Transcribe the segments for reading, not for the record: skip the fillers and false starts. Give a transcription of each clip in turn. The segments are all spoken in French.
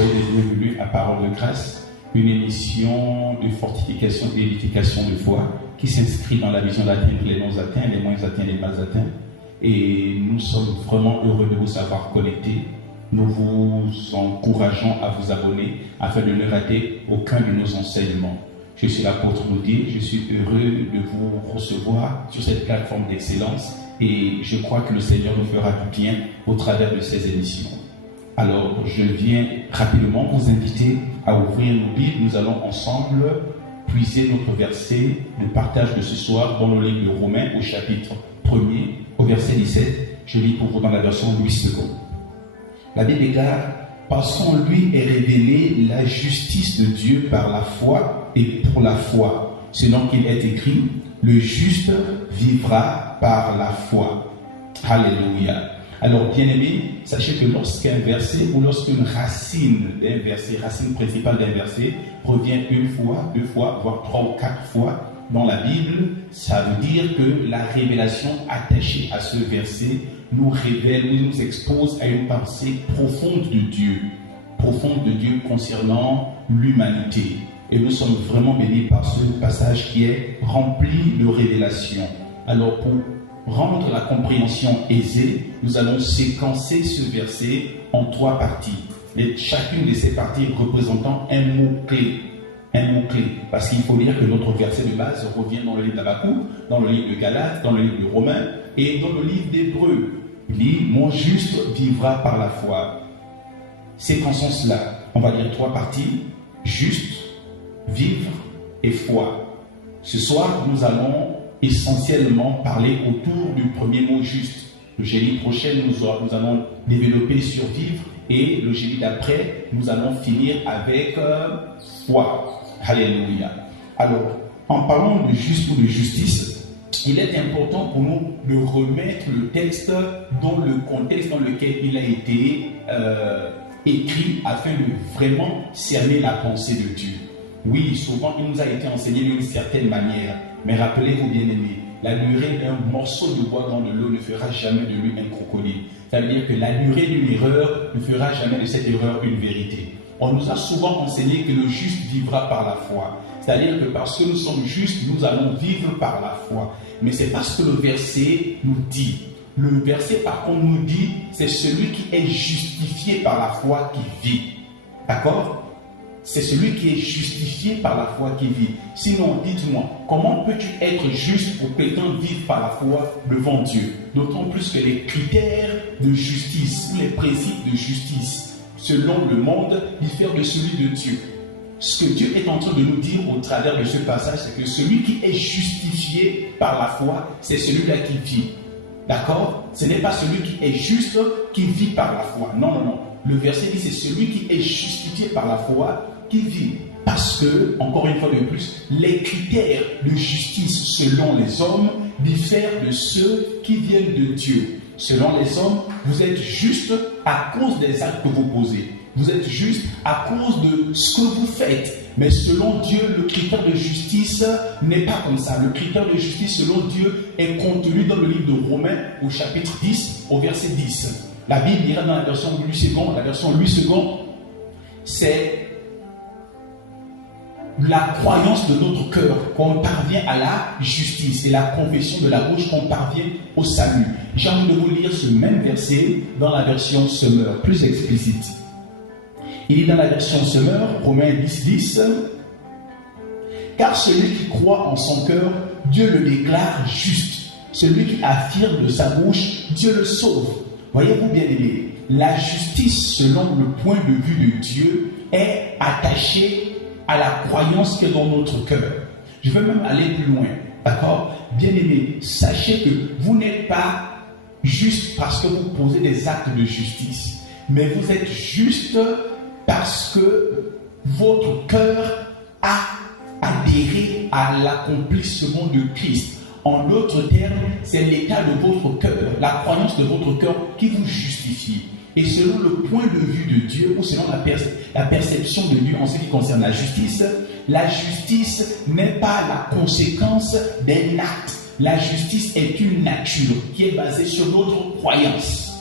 soyez les bienvenus à Parole de Grâce, une émission de fortification et d'édification de foi qui s'inscrit dans la vision d'atteindre les non atteints, les moins atteints, les mal atteints. Et nous sommes vraiment heureux de vous savoir connectés. Nous vous encourageons à vous abonner afin de ne rater aucun de nos enseignements. Je suis là pour vous dire, je suis heureux de vous recevoir sur cette plateforme d'excellence et je crois que le Seigneur nous fera du bien au travers de ces émissions. Alors, je viens rapidement vous inviter à ouvrir nos Bibles. Nous allons ensemble puiser notre verset de partage de ce soir dans le livre de Romains au chapitre 1er, au verset 17. Je lis pour vous dans la version Louis II. La Bible déclare: parce qu'en lui est révélée la justice de Dieu par la foi et pour la foi, selon qu'il est écrit, le juste vivra par la foi. Alléluia. Alors, bien-aimés, sachez que lorsqu'un verset ou lorsqu'une racine d'un verset, racine principale d'un verset, revient une fois, deux fois, voire trois ou quatre fois dans la Bible, ça veut dire que la révélation attachée à ce verset nous révèle ou nous expose à une pensée profonde de Dieu concernant l'humanité. Et nous sommes vraiment bénis par ce passage qui est rempli de révélations. Alors, pour rendre la compréhension aisée, nous allons séquencer ce verset en trois parties. Et chacune de ces parties représentant un mot-clé. Un mot-clé. Parce qu'il faut dire que notre verset de base revient dans le livre d'Habakkuk, dans le livre de Galates, dans le livre de Romains et dans le livre d'Hébreux. Il dit: mon juste vivra par la foi. Séquençons cela. On va dire trois parties: juste, vivre et foi. Ce soir, nous allons essentiellement parler autour du premier mot juste. Le jeudi prochain, nous allons développer sur vivre et le jeudi d'après, nous allons finir avec foi. Alléluia. Alors, en parlant de juste ou de justice, il est important pour nous de remettre le texte dans le contexte dans lequel il a été écrit afin de vraiment cerner la pensée de Dieu. Oui, souvent il nous a été enseigné d'une certaine manière, mais rappelez-vous, bien-aimés, la durée d'un morceau de bois dans de l'eau ne fera jamais de lui un crocodile. Ça veut dire que la durée d'une erreur ne fera jamais de cette erreur une vérité. On nous a souvent enseigné que le juste vivra par la foi. C'est-à-dire que parce que nous sommes justes, nous allons vivre par la foi. Mais c'est pas ce que le verset nous dit. Le verset, par contre, nous dit, c'est celui qui est justifié par la foi qui vit. D'accord ? C'est celui qui est justifié par la foi qui vit. Sinon, dites-moi, comment peux-tu être juste pour prétendre vivre par la foi devant Dieu? D'autant plus que les critères de justice, les principes de justice, selon le monde, diffèrent de celui de Dieu. Ce que Dieu est en train de nous dire au travers de ce passage, c'est que celui qui est justifié par la foi, c'est celui-là qui vit. D'accord? Ce n'est pas celui qui est juste qui vit par la foi. Non, non, non. Le verset dit c'est celui qui est justifié par la foi qui vit. Parce que, encore une fois de plus, les critères de justice selon les hommes diffèrent de ceux qui viennent de Dieu. Selon les hommes, vous êtes juste à cause des actes que vous posez. Vous êtes juste à cause de ce que vous faites. Mais selon Dieu, le critère de justice n'est pas comme ça. Le critère de justice selon Dieu est contenu dans le livre de Romains au chapitre 10, au verset 10. La Bible dira dans la version Louis II, c'est la croyance de notre cœur qu'on parvient à la justice et la confession de la bouche qu'on parvient au salut. J'ai envie de vous lire ce même verset dans la version Semeur, plus explicite. Il est dans la version Semeur, Romains 10, 10. Car celui qui croit en son cœur, Dieu le déclare juste. Celui qui affirme de sa bouche, Dieu le sauve. Voyez-vous, bien-aimés, la justice selon le point de vue de Dieu est attachée à la croyance qui est dans notre cœur. Je veux même aller plus loin, d'accord? Bien-aimés, sachez que vous n'êtes pas juste parce que vous posez des actes de justice, mais vous êtes juste parce que votre cœur a adhéré à l'accomplissement de Christ. En d'autres termes, c'est l'état de votre cœur, la croyance de votre cœur qui vous justifie. Et selon le point de vue de Dieu, ou selon la perception de Dieu en ce qui concerne la justice n'est pas la conséquence d'un acte. La justice est une nature qui est basée sur notre croyance.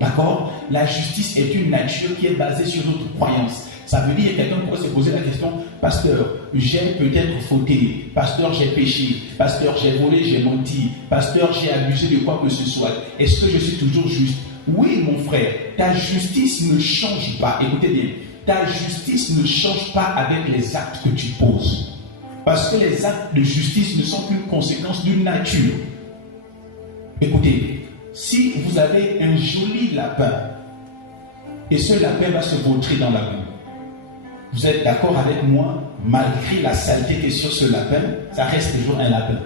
D'accord? La justice est une nature qui est basée sur notre croyance. Ça veut dire que quelqu'un pourrait se poser la question, pasteur, j'ai peut-être fauté, pasteur, j'ai péché, pasteur, j'ai volé, j'ai menti, pasteur, j'ai abusé de quoi que ce soit. Est-ce que je suis toujours juste? Oui, mon frère, ta justice ne change pas. Écoutez bien, ta justice ne change pas avec les actes que tu poses. Parce que les actes de justice ne sont qu'une conséquence d'une nature. Écoutez, si vous avez un joli lapin, et ce lapin va se vautrer dans la boue, vous êtes d'accord avec moi, malgré la saleté qui est sur ce lapin, ça reste toujours un lapin.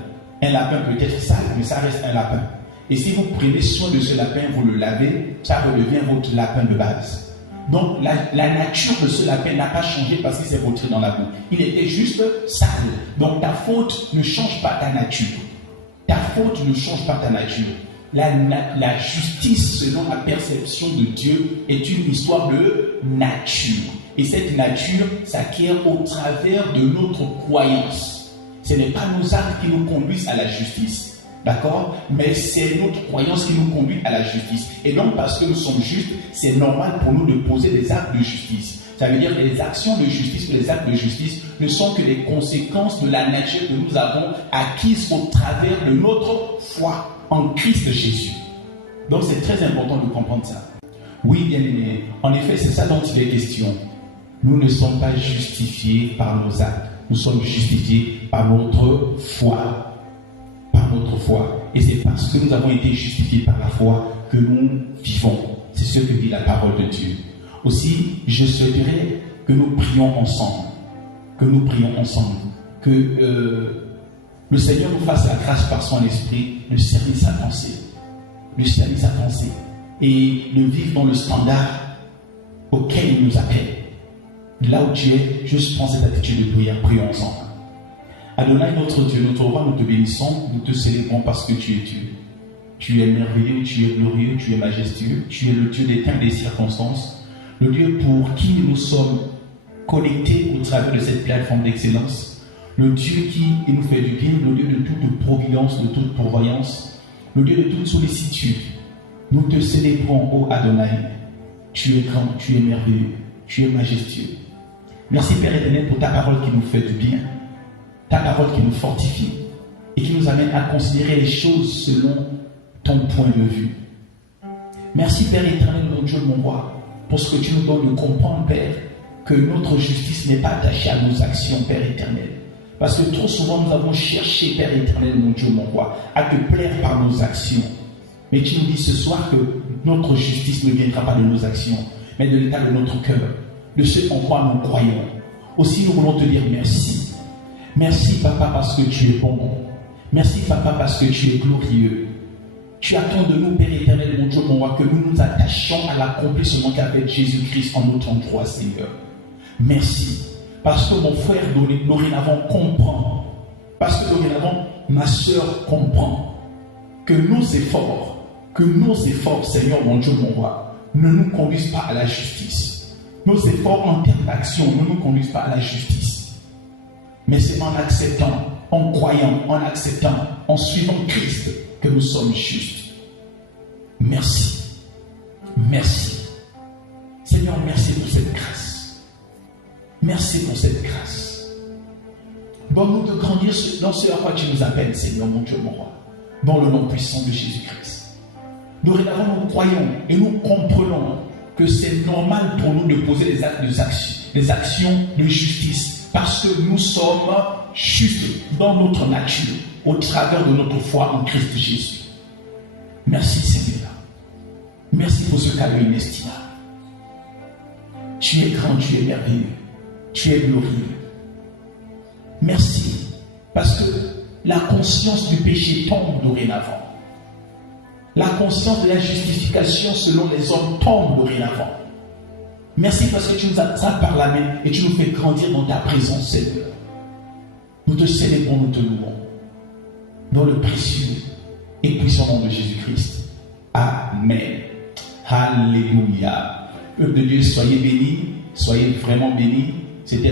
Un lapin peut être sale, mais ça reste un lapin. Et si vous prenez soin de ce lapin, vous le lavez, ça redevient votre lapin de base. Donc la nature de ce lapin n'a pas changé parce qu'il s'est vautré dans la boue. Il était juste sale. Donc ta faute ne change pas ta nature. Ta faute ne change pas ta nature. La justice, selon la perception de Dieu, est une histoire de nature. Et cette nature s'acquiert au travers de notre croyance. Ce n'est pas nos actes qui nous conduisent à la justice. D'accord? Mais c'est notre croyance qui nous conduit à la justice. Et donc, parce que nous sommes justes, c'est normal pour nous de poser des actes de justice. Ça veut dire que les actions de justice ou les actes de justice ne sont que les conséquences de la nature que nous avons acquise au travers de notre foi en Christ Jésus. Donc, c'est très important de comprendre ça. Oui, bien aimé. En effet, c'est ça dont il est question. Nous ne sommes pas justifiés par nos actes. Nous sommes justifiés par notre foi. Notre foi. Et c'est parce que nous avons été justifiés par la foi que nous vivons. C'est ce que dit la parole de Dieu. Aussi, je souhaiterais que nous prions ensemble. Que nous prions ensemble. Que le Seigneur nous fasse la grâce par son esprit de cerner sa pensée. De cerner sa pensée. Et de vivre dans le standard auquel il nous appelle. Là où tu es, juste prends cette attitude de prière. Prions ensemble. Adonai, notre Dieu, notre roi, nous te bénissons, nous te célébrons parce que tu es Dieu. Tu es merveilleux, tu es glorieux, tu es majestueux, tu es le Dieu des temps et des circonstances, le Dieu pour qui nous sommes connectés au travers de cette plateforme d'excellence, le Dieu qui nous fait du bien, le Dieu de toute providence, de toute pourvoyance, le Dieu de toute sollicitude. Nous te célébrons, ô Adonai. Tu es grand, tu es merveilleux, tu es majestueux. Merci Père éternel pour ta parole qui nous fait du bien. Ta parole qui nous fortifie et qui nous amène à considérer les choses selon ton point de vue. Merci Père éternel, mon Dieu, mon roi, pour ce que tu nous donnes de comprendre, Père, que notre justice n'est pas attachée à nos actions, Père éternel. Parce que trop souvent nous avons cherché, Père éternel, mon Dieu, mon roi, à te plaire par nos actions. Mais tu nous dis ce soir que notre justice ne viendra pas de nos actions, mais de l'état de notre cœur, de ce en quoi nous croyons. Aussi nous voulons te dire merci. Merci Papa parce que tu es bon. Merci Papa parce que tu es glorieux. Tu attends de nous, Père éternel, mon Dieu, mon roi, que nous nous attachions à l'accomplissement qu'a fait Jésus-Christ en notre endroit, Seigneur. Merci. Parce que mon frère dorénavant comprend. Parce que dorénavant, ma soeur comprend que nos efforts, Seigneur, mon Dieu, mon roi, ne nous conduisent pas à la justice. Nos efforts en termes d'action ne nous conduisent pas à la justice. Mais c'est en acceptant, en croyant, en acceptant, en suivant Christ que nous sommes justes. Merci. Merci. Seigneur, merci pour cette grâce. Merci pour cette grâce. Donne-nous de grandir dans ce à quoi tu nous appelles, Seigneur, mon Dieu, mon roi. Dans le nom puissant de Jésus-Christ. Dorénavant, nous croyons et nous comprenons que c'est normal pour nous de poser des actions de justice. Parce que nous sommes justes dans notre nature, au travers de notre foi en Christ Jésus. Merci Seigneur. Merci pour ce cadeau inestimable. Tu es grand, tu es merveilleux, tu es glorieux. Merci, parce que la conscience du péché tombe dorénavant. La conscience de la justification selon les hommes tombe dorénavant. Merci parce que tu nous attrapes par la main et tu nous fais grandir dans ta présence, Seigneur. Nous te célébrons, nous te louons. Dans le précieux et puissant nom de Jésus-Christ. Amen. Alléluia. Peuple de Dieu, soyez bénis, soyez vraiment bénis. C'était